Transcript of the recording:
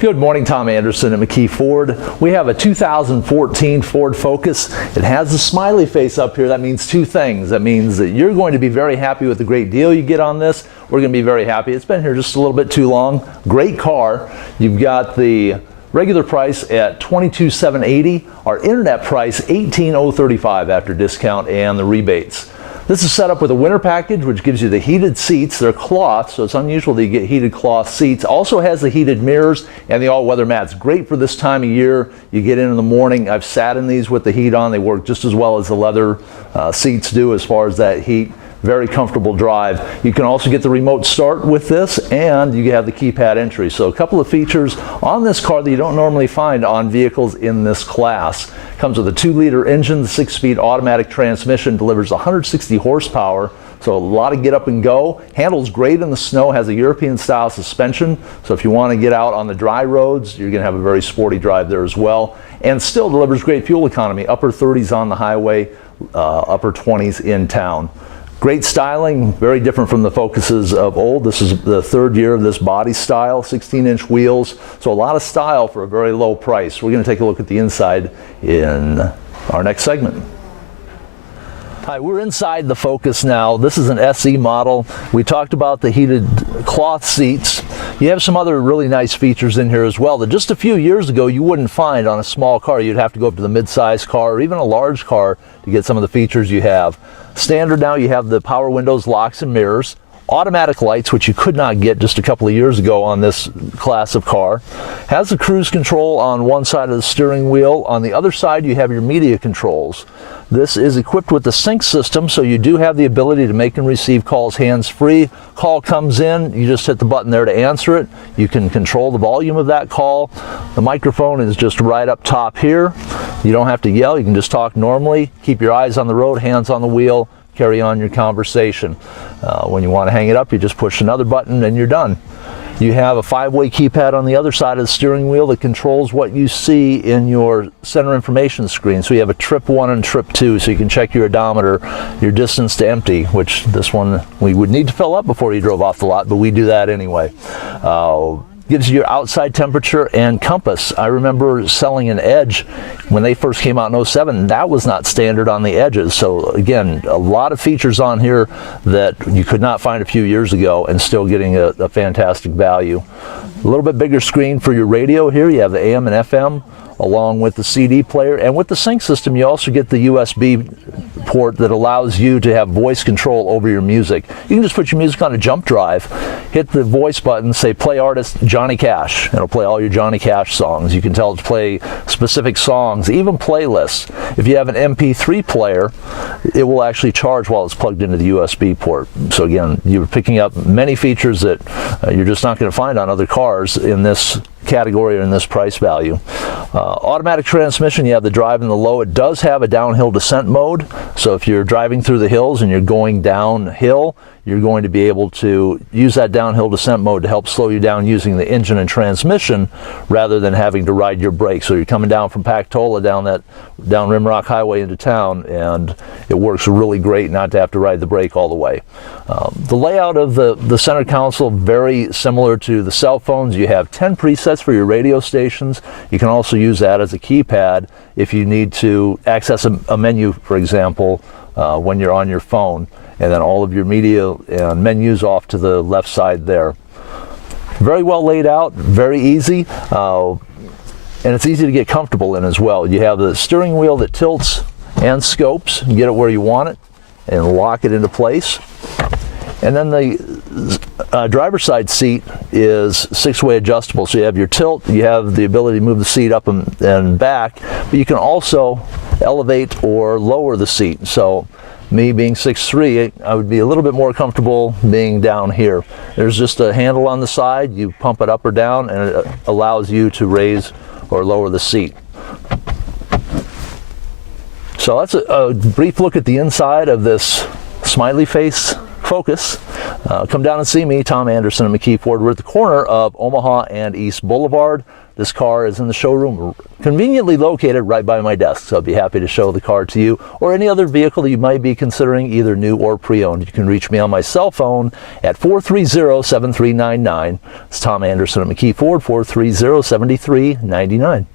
Good morning, Tom Anderson at McKie Ford. We have a 2014 Ford Focus. It has the smiley face up here. That means two things. That means that you're going to be very happy with the great deal you get on this. We're going to be very happy. It's been here just a little bit too long. Great car. You've got the regular price at $22,780. Our internet price $18,035 after discount and the rebates. This is set up with a winter package, which gives you the heated seats. They're cloth, so it's unusual that you get heated cloth seats. Also has the heated mirrors and the all-weather mats. Great for this time of year. You get in the morning. I've sat in these with the heat on. They work just as well as the leather seats do as far as that heat. Very comfortable drive. You can also get the remote start with this, and you have the keypad entry. So a couple of features on this car that you don't normally find on vehicles in this class. Comes with a 2-liter engine, the 6-speed automatic transmission, delivers 160 horsepower. So a lot of get up and go. Handles great in the snow, has a European style suspension. So if you want to get out on the dry roads, you're going to have a very sporty drive there as well. And still delivers great fuel economy, upper 30s on the highway, upper 20s in town. Great styling, very different from the Focuses of old. This is the third year of this body style, 16-inch wheels. So a lot of style for a very low price. We're going to take a look at the inside in our next segment. Hi, we're inside the Focus now. This is an SE model. We talked about the heated cloth seats. You have some other really nice features in here as well that just a few years ago you wouldn't find on a small car. You'd have to go up to the mid-size car or even a large car to get some of the features you have. Standard now, you have the power windows, locks, and mirrors. Automatic lights, which you could not get just a couple of years ago on this class of car. Has the cruise control on one side of the steering wheel. On the other side, you have your media controls. This is equipped with the sync system, so you do have the ability to make and receive calls hands-free. Call comes in, you just hit the button there to answer it. You can control the volume of that call. The microphone is just right up top here. You don't have to yell, you can just talk normally. Keep your eyes on the road, hands on the wheel, carry on your conversation. When you want to hang it up, you just push another button and you're done. You have a 5-way keypad on the other side of the steering wheel that controls what you see in your center information screen. So you have a trip 1 and trip 2, so you can check your odometer, your distance to empty, which this one we would need to fill up before you drove off the lot, but we do that anyway. Gives you your outside temperature and compass. I remember selling an Edge when they first came out in 07. That was not standard on the Edges. So again, a lot of features on here that you could not find a few years ago and still getting a fantastic value. A little bit bigger screen for your radio here. You have the AM and FM along with the CD player, and with the sync system you also get the USB port that allows you to have voice control over your music. You can just put your music on a jump drive, hit the voice button, say play artist Johnny Cash. It'll play all your Johnny Cash songs. You can tell it to play specific songs, even playlists. If you have an MP3 player, it will actually charge while it's plugged into the USB port. So again, you're picking up many features that you're just not going to find on other cars in this category or in this price value. Automatic transmission, you have the drive and the low. It does have a downhill descent mode, so if you're driving through the hills and you're going downhill, you're going to be able to use that downhill descent mode to help slow you down using the engine and transmission rather than having to ride your brakes. So you're coming down from Pactola down Rimrock Highway into town, and it works really great not to have to ride the brake all the way. The layout of the center console, very similar to the cell phones. You have 10 presets for your radio stations. You can also use that as a keypad if you need to access a menu, for example, when you're on your phone. And then all of your media and menus off to the left side there. Very well laid out, very easy, and it's easy to get comfortable in as well. You have the steering wheel that tilts and scopes. You get it where you want it and lock it into place. And then the driver's side seat is 6-way adjustable. So you have your tilt, you have the ability to move the seat up and back, but you can also elevate or lower the seat. So me being 6'3", I would be a little bit more comfortable being down here. There's just a handle on the side. You pump it up or down, and it allows you to raise or lower the seat. So that's a brief look at the inside of this smiley face Focus. come down and see me, Tom Anderson at McKie Ford. We're at the corner of Omaha and East Boulevard. This car is in the showroom, conveniently located right by my desk, so I'd be happy to show the car to you or any other vehicle that you might be considering, either new or pre-owned. You can reach me on my cell phone at 430-7399. It's Tom Anderson at McKie Ford, 430-7399.